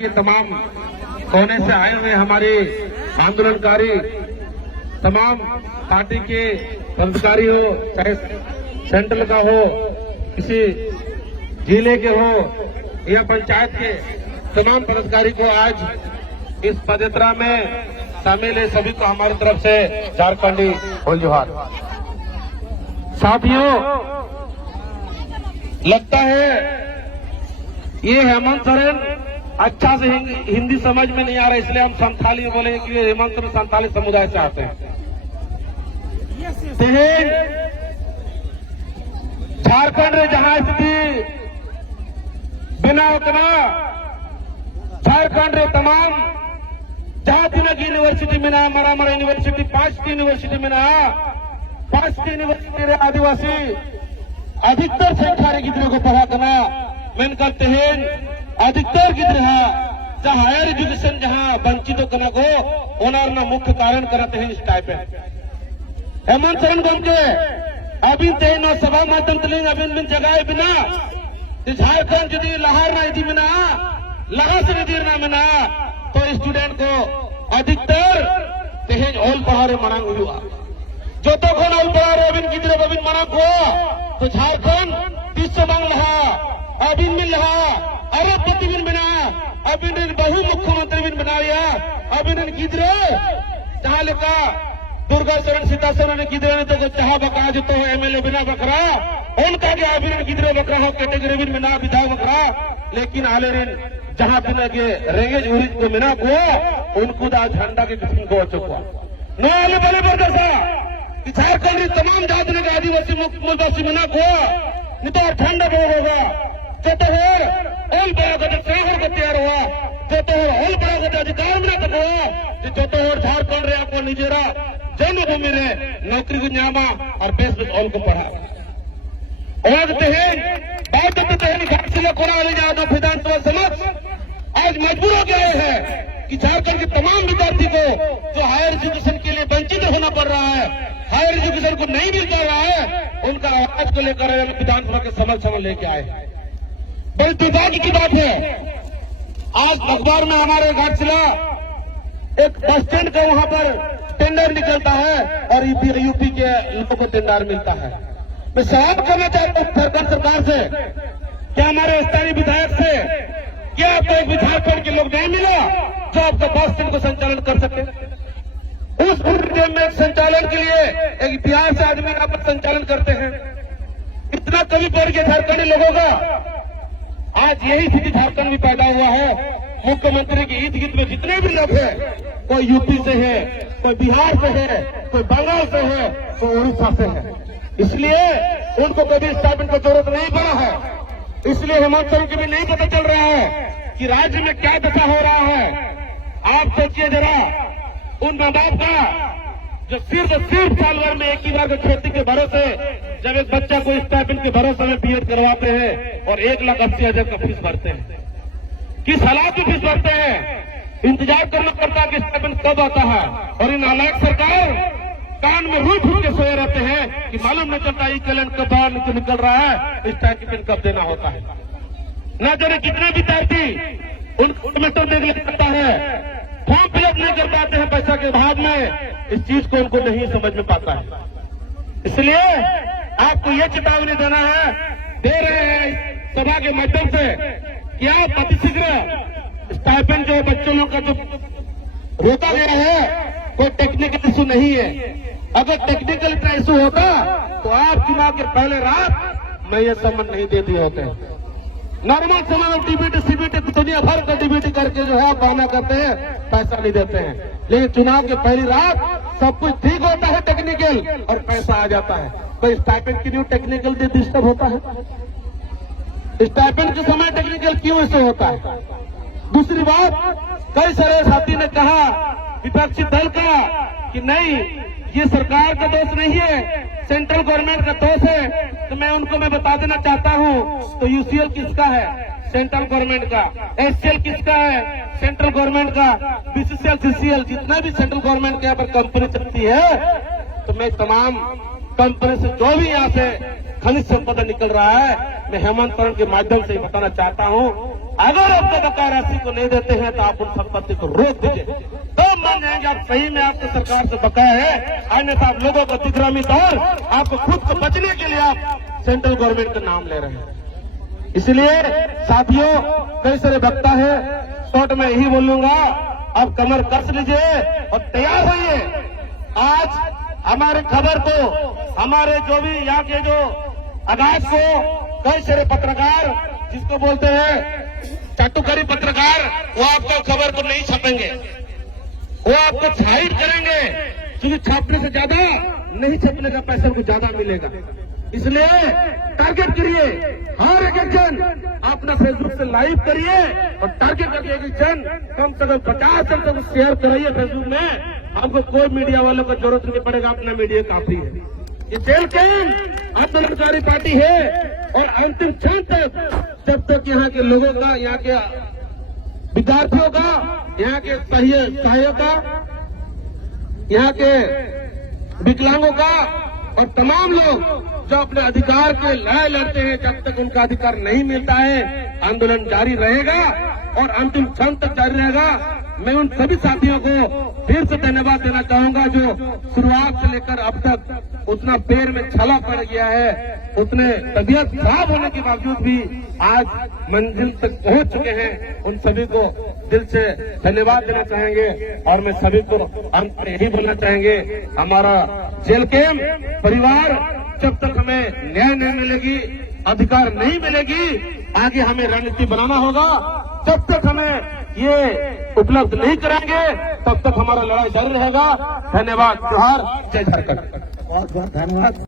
के तमाम कोने से आए हुए हमारे आंदोलनकारी, तमाम पार्टी के पदाधिकारी हो, चाहे सेंट्रल का हो, किसी जिले के हो या पंचायत के तमाम पदाधिकारी को आज इस पदयात्रा में शामिल है, सभी को हमारी तरफ से झारखंडी होल जोहार। साथियों, लगता है ये हेमंत सोरेन अच्छा से हिंदी समझ में नहीं आ रहा, इसलिए हम संथाली में बोलेंगे कि हेमंत सोरेन संथाली समुदाय से आते हैं। झारखंड रे जहां स्थिति बिना उतना झारखंड रे तमाम जहां तिनक यूनिवर्सिटी में ना मरामरा यूनिवर्सिटी 5 यूनिवर्सिटी में ना 5 यूनिवर्सिटी रे आदिवासी अधिकतर संख्या रे गिद्रे को पढ़ा करना मेन करते हैं। अधिकतर गिद्रे जहां हायर एजुकेशन जहां वंचितों करना को ओनर न मुख्य कारण करते हैं स्टाइपेंड। हेमंत सोरेन गमके अभी तेनो सभा माध्यम तलिंग अभी जगह बिना झारखंड यदि लहार ना यदि बिना लहा से यदि ना बिना तो स्टूडेंट को अधिकतर तेज ओल पढ़ारे मनांग हुआ जो तो कौन ओल पढ़ारे अभी गिद्रे अभी मनांग हुआ तो झारखंड 300 मांग रहा अभी मिल रहा अरबपति बिन बना अभी बहु मुख्यमंत्री बिन बना लिया अभी गिद्रे जहां लिखा दुर्गा शरण सीता शरण गिद्रे तो चाह बकरा जो तो एमएलए बिना बकरा उनका क्या अभी गिद्रे बकरा हो कैटेगरी बिन बिना विधाव बकरा लेकिन आले जहां बिना के रेंगेज उरीज को मिना को उनको झंडा के किस्म को चुका न आले बले बरदसा झारखंड तमाम जाति के आदिवासी मूलवासी मिना को नहीं तो ठंडा बहुत होगा जो तो ओल बड़ा सागर का तैयार हुआ जो तो ओल बड़ा अधिकार में तक हुआ जो तो झारखंड रे आपको निजेरा जन्मभूमि रे नौकरी को न्यामा और बेस बेस ओल को पढ़ा और बात घाटशिला कोना जादव विधानसभा समक्ष आज मजबूर हो गए हैं कि झारखंड के तमाम विद्यार्थी को जो हायर एजुकेशन के लिए वंचित होना पड़ रहा है, हायर एजुकेशन को नहीं मिल पा रहा है, उनका आवाज को लेकर विधानसभा के समक्ष हम लेके आए। बड़ी दुर्भाग्य की बात है, आज अखबार में हमारे घाटशिला एक बस स्टैंड का वहां पर टेंडर निकलता है और यूपी के लोगों को टेंडर मिलता है। मैं सवाल करना चाहता हूं झारखंड सरकार से, क्या हमारे स्थानीय विधायक से, क्या आपको एक झारखंड के लोग नहीं मिला जो आपका बस स्टैंड को संचालन कर सके? उस में संचालन के लिए एक बिहार से आदमी यहाँ पर संचालन करते हैं। इतना कभी बढ़ गया झारखंडी लोगों का, आज यही स्थिति झारखंड में पैदा हुआ है। मुख्यमंत्री के हित हित में जितने भी लोग हैं, कोई यूपी से है, कोई बिहार से है, कोई बंगाल से है, कोई उड़ीसा से है, इसलिए उनको कभी स्टाइपेंड की जरूरत नहीं पड़ा है। इसलिए हेमंत सोरेन को भी नहीं पता चल रहा है कि राज्य में क्या दशा हो रहा है। आप सोचिए जरा, उन माँ बाप का जो सिर्फ साल भर में एक ही बार खेती के भरोसे जब एक बच्चा को स्टाइपेंड के भरोसे में बीएड करवाते हैं और 1,80,000 का फीस भरते हैं, किस हालात में फीस भरते हैं, इंतजार करना पड़ता है कि स्टाइपेंड कब आता है। और इन हालात सरकार कान में रूट फूट के सोए रहते हैं कि मालूम नहीं चलता ये कैलेंडर कब बाहर निकल रहा है, स्टाइपेंड कब देना होता है। न जाने कितने विद्यार्थी उनको सेमेस्टर देने पड़ता है, फॉर्म फिलअप नहीं कर पाते हैं पैसा के अभाव में, इस चीज को उनको नहीं समझ में पाता है। इसलिए आपको ये चेतावनी देना है, दे रहे हैं सभा के माध्यम से कि आप अतिशीघ्र स्टाइपेंड जो बच्चों लोग का जो रोका गया है कोई टेक्निकल इशू नहीं है। अगर टेक्निकल का इशू होता तो आप चुनाव के पहले रात में ये समन नहीं दे दिए होते। नॉर्मल समय में डीबीटी सीबीटी दुनिया भर का डीबीटी करके जो है बहाना करते हैं, पैसा नहीं देते हैं, लेकिन चुनाव के पहली रात सब कुछ ठीक होता है टेक्निकल और पैसा आ जाता है। तो स्टाइपेंड के लिए टेक्निकल डिस्टर्ब होता है, स्टाइपेंड के समय टेक्निकल क्यों ऐसे होता है? दूसरी बात, कई सारे साथी ने कहा विपक्षी दल का कि नहीं ये सरकार का दोष नहीं है, सेंट्रल गवर्नमेंट का दोष है। तो मैं बता देना चाहता हूं, तो यूसीएल किसका है? सेंट्रल गवर्नमेंट का। एचसीएल किसका है? सेंट्रल गवर्नमेंट का। बीसीसीएल, सीसीएल, जितना भी सेंट्रल गवर्नमेंट के यहाँ पर कंपनी चलती है, तो मैं तमाम कंपनी से जो भी यहाँ से खनिज संपदा निकल रहा है, मैं हेमंत सोरेन के माध्यम से बताना चाहता हूँ, अगर आप बकाया राशि को नहीं देते हैं तो आप उन संपत्ति को रोक दीजिए, तो मान जाएंगे आप सही में आपको सरकार से बकाया है। अन्यथा आप लोगों को दिग्भ्रमित और आपको खुद को बचने के लिए आप सेंट्रल गवर्नमेंट का नाम ले रहे हैं। इसलिए साथियों, कई सारे वक्ता है, शॉर्ट में यही बोलूंगा, आप कमर कस लीजिए और तैयार होइए। आज हमारे खबर को, हमारे जो भी यहाँ के जो आगाज को कई सारे पत्रकार, जिसको बोलते हैं चाटुकारी पत्रकार, वो आपको खबर को नहीं छापेंगे, वो आपको छाइट करेंगे, क्योंकि छापने से ज्यादा नहीं छपने का पैसा उनको ज्यादा मिलेगा। इसलिए टारगेट करिए, हर एक जन अपना फेसबुक से लाइव करिए और टारगेट करके एक जन कम से कम 50 जन तक शेयर कराइए फेसबुक में। आपको कोई मीडिया वालों को जरूरत नहीं पड़ेगा, अपना मीडिया काफी है। ये जेल कैंप आंदोलनकारी पार्टी है और अंतिम क्षण तक, जब तक यहाँ के लोगों का, यहाँ के विद्यार्थियों का, यहाँ के सहायकों का, यहाँ के विकलांगों का और तमाम लोग जो अपने अधिकार के लड़ाई लड़ते हैं, जब तक उनका अधिकार नहीं मिलता है, आंदोलन जारी रहेगा और अंतिम क्षण तक जारी रहेगा। मैं उन सभी साथियों को फिर से धन्यवाद देना चाहूंगा जो शुरुआत से लेकर अब तक उतना पैर में छाला पड़ गया है, उतने तबीयत खराब होने के बावजूद भी आज मंजिल तक पहुंच चुके हैं। उन सभी को दिल से धन्यवाद देना चाहेंगे और मैं सभी को अंत में यही बोलना चाहेंगे, हमारा जेल कैंप परिवार, जब तक हमें न्याय नहीं मिलेगी, अधिकार नहीं मिलेगी, आगे हमें रणनीति बनाना होगा। जब तक हमें ये उपलब्ध नहीं कराएंगे, तब तक हमारा लड़ाई जारी रहेगा। धन्यवाद। जोहार, जय झारखंड। बहुत बहुत धन्यवाद।